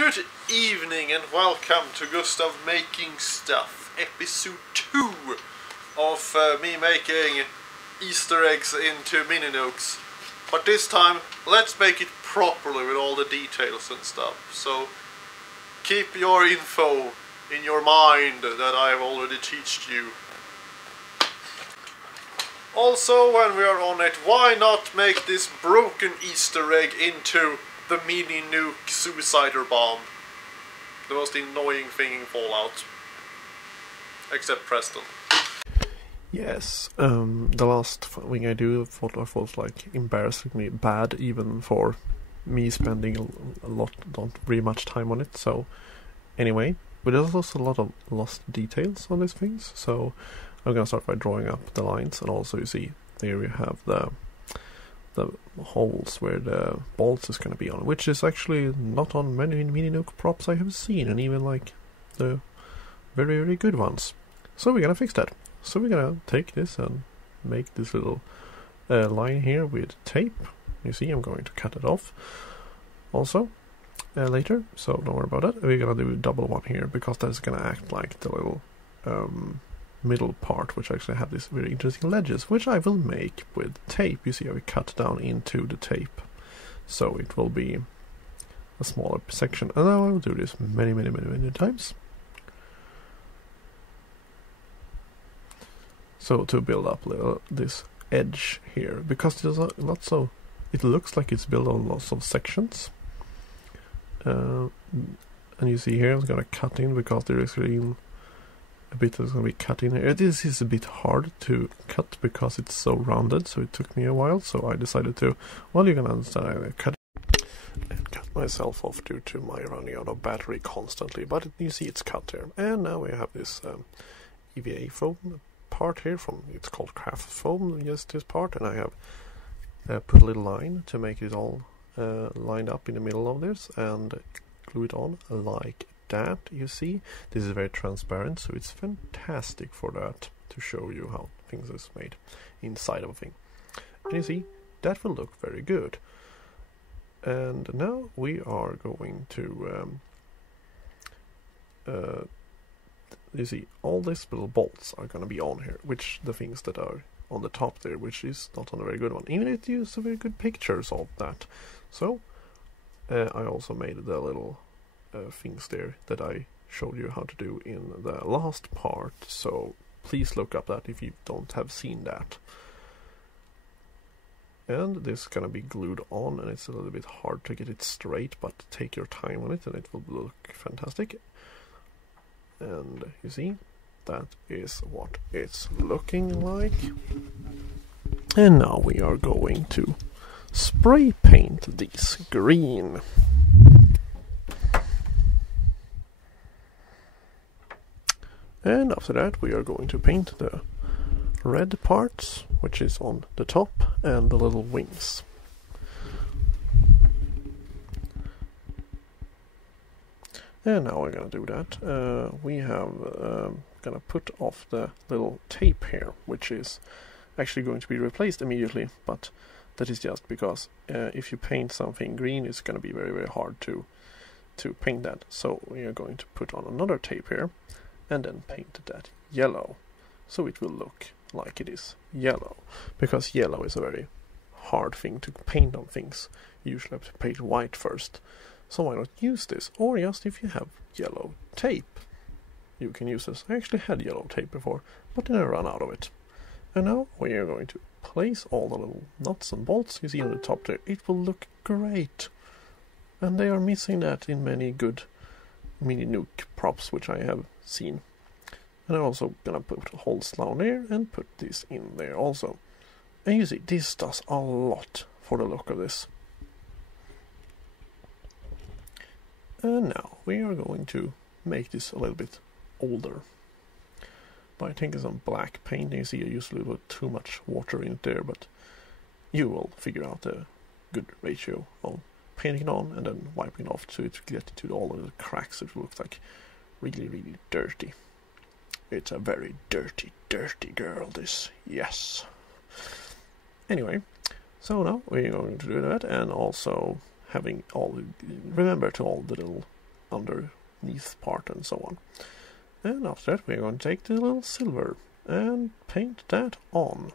Good evening and welcome to Gustav Making Stuff, episode 2 of me making Easter eggs into mini nukes. But this time, let's make it properly with all the details and stuff. So, keep your info in your mind that I have already taught you. Also, when we are on it, why not make this broken Easter egg into the mini nuke suicider bomb? The most annoying thing in Fallout. Except Preston. Yes, the last thing I do was like embarrassingly bad, even for me spending not very much time on it. So anyway, but there's also a lot of lost details on these things. So I'm gonna start by drawing up the lines, and also you see there we have the holes where the bolts is gonna be on, which is actually not on many mini nuke props I have seen, and even like the very, very good ones. So we're gonna fix that. So we're gonna take this and make this little line here with tape. You see, I'm going to cut it off also later, so don't worry about that. We're gonna do a double one here because that's gonna act like the little middle part, which actually have these very interesting ledges, which I will make with tape. You see how we cut down into the tape, so it will be a smaller section, and I will do this many times. So to build up this edge here, because there's lots of, it looks like it's built on lots of sections, and you see here I'm gonna cut in because there is really a bit that's going to be cut in here. This is a bit hard to cut because it's so rounded, so it took me a while, so I decided to, well, you can understand, I cut myself off due to my running out of battery constantly, but you see it's cut here. And now we have this EVA foam part here, it's called craft foam, just this part, and I have put a little line to make it all lined up in the middle of this, and glue it on like that. You see, this is very transparent, so it's fantastic for that, to show you how things is made inside of a thing. And you see, that will look very good. And now we are going to you see, all these little bolts are going to be on here, which the things that are on the top there, which is not on a very good one, even if you use very good pictures of that. So I also made the little things there that I showed you how to do in the last part, so please look up that if you don't have seen that. And this is gonna be glued on, and it's a little bit hard to get it straight, but take your time on it and it will look fantastic. And you see, that is what it's looking like. And now we are going to spray paint these green. And after that we are going to paint the red parts, which is on the top, and the little wings. And now we're gonna do that. We have gonna put off the little tape here, which is actually going to be replaced immediately, but that is just because if you paint something green, it's gonna be very hard to paint that. So we are going to put on another tape here, and then paint that yellow, so it will look like it is yellow, because yellow is a very hard thing to paint on things. You usually have to paint white first, so why not use this? Or just if you have yellow tape, you can use this. I actually had yellow tape before, but then I ran out of it. And now we are going to place all the little nuts and bolts you see on the top there. It will look great, and they are missing that in many good mini nuke props which I have seen. And I'm also gonna put holes down there and put this in there also. And you see, this does a lot for the look of this. And now we are going to make this a little bit older by taking some black paint. You see, I used a little bit too much water in it there, but you will figure out a good ratio of painting it on and then wiping it off to get into all the little cracks. It looks like really dirty. It's a very dirty girl, this. Yes. Anyway, so now we're going to do that, and also having all, remember to all the little underneath part and so on. And after that we're going to take the little silver and paint that on.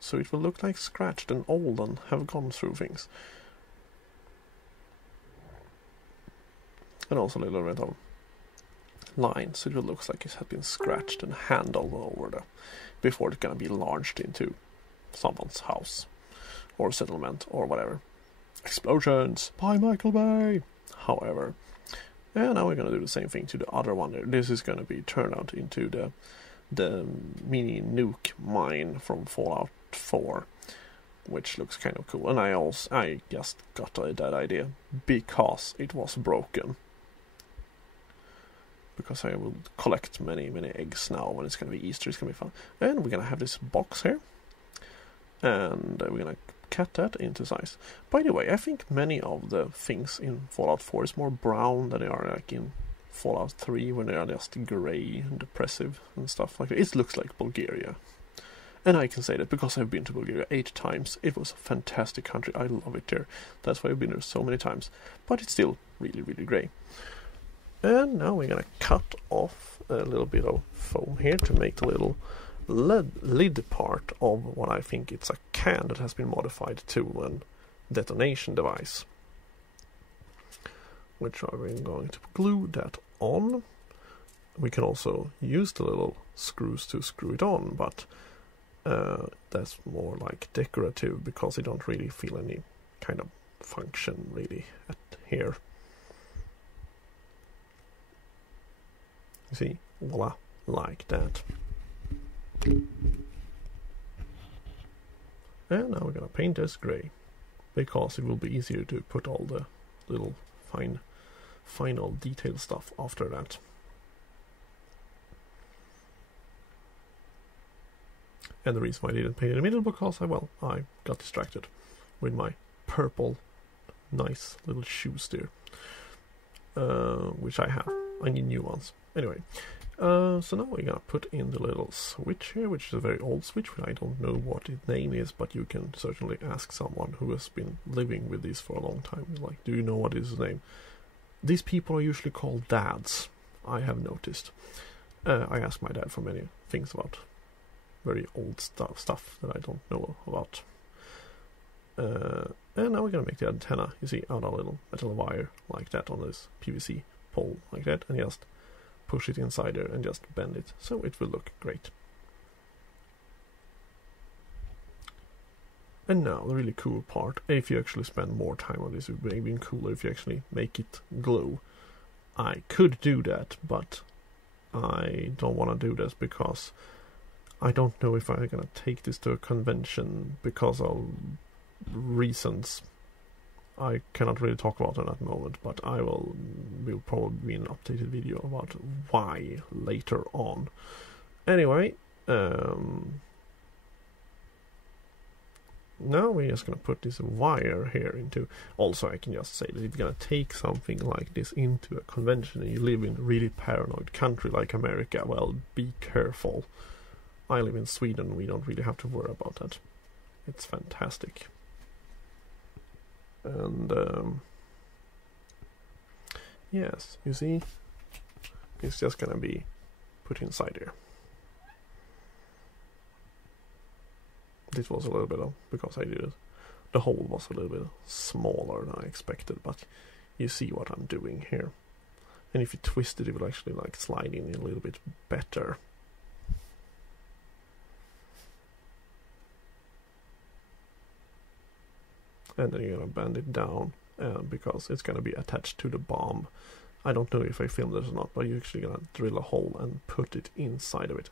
So it will look like scratched and old and have gone through things. And also a little bit of line, so it will look like it has been scratched and handled over before it's gonna be launched into someone's house or settlement or whatever. Explosions by Michael Bay. However, and now we're gonna do the same thing to the other one there. This is gonna be turned out into the mini nuke mine from Fallout 4, which looks kind of cool. And I just got that idea because it was broken. Because I will collect many eggs now when it's going to be Easter. It's going to be fun. And we're going to have this box here. And we're going to cut that into size. By the way, I think many of the things in Fallout 4 is more brown than they are like in Fallout 3, when they are just grey and depressive and stuff like that. It looks like Bulgaria. And I can say that because I've been to Bulgaria 8 times. It was a fantastic country. I love it there. That's why I've been there so many times. But it's still really, really grey. And now we're going to cut off a little bit of foam here to make the little lid part of what I think it's a can that has been modified to an detonation device. Which I'm going to glue that on. We can also use the little screws to screw it on, but that's more like decorative because I don't really feel any kind of function really at here. You see, voila, like that. And now we're gonna paint this grey, because it will be easier to put all the little final detail stuff after that. And the reason why I didn't paint in the middle, because I got distracted with my purple nice little shoes there, which I have. I need new ones. Anyway, so now we're gonna put in the little switch here, which is a very old switch. I don't know what its name is, but you can certainly ask someone who has been living with this for a long time. Like, do you know what is his name? These people are usually called dads, I have noticed. I asked my dad for many things about very old stuff that I don't know about. And now we're gonna make the antenna, you see, out of a little metal wire like that on this PVC pole like that, and just push it inside there and just bend it, so it will look great. And now the really cool part, if you actually spend more time on this, it would be even cooler if you actually make it glow. I could do that, but I don't want to do this because I don't know if I'm gonna take this to a convention because of reasons I cannot really talk about it at the moment, but will probably be an updated video about why later on. Anyway, now we're just going to put this wire here into... Also, I can just say that if you're going to take something like this into a convention and you live in a really paranoid country like America, well, be careful. I live in Sweden, we don't really have to worry about that. It's fantastic. And yes, you see, it's just gonna be put inside here. This was a little bit of, because I did it, the hole was a little bit smaller than I expected, but you see what I'm doing here. And if you twist it, it will actually like slide in a little bit better. And then you're gonna bend it down because it's gonna be attached to the bomb. I don't know if I filmed this or not, but you're actually gonna drill a hole and put it inside of it.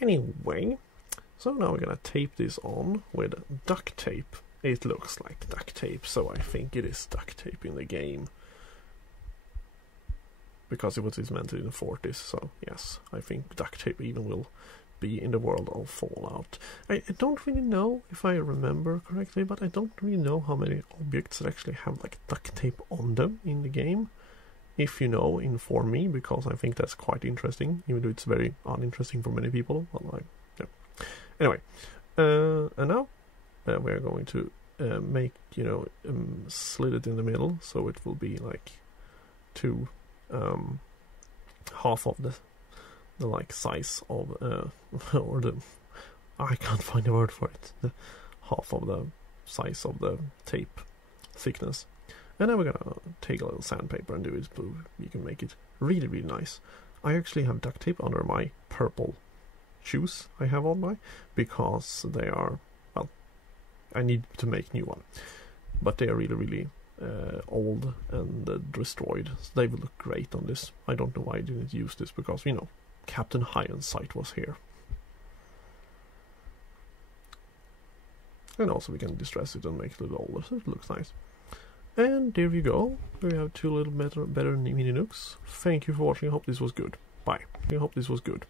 Anyway, so now we're gonna tape this on with duct tape. It looks like duct tape, so I think it is duct tape in the game. Because it was invented in the 40s, so yes, I think duct tape even will be in the world of Fallout. I don't really know if I remember correctly, but I don't really know how many objects that actually have like duct tape on them in the game. If you know, inform me, because I think that's quite interesting, even though it's very uninteresting for many people. Well, yeah. Anyway, and now we're going to make, slit it in the middle, so it will be like to half of the like size of or the I can't find a word for it. The half of the size of the tape thickness. And then we're gonna take a little sandpaper and do it so we can make it really, really nice. I actually have duct tape under my purple shoes I have on my, because they are, well, I need to make new one. But they are really, really old and destroyed. So they will look great on this. I don't know why I didn't use this, because, you know, Captain Hindsight was here. And also we can distress it and make it a little older, so it looks nice. And there we go. We have two little better mini nukes. Thank you for watching. I hope this was good. Bye. I hope this was good.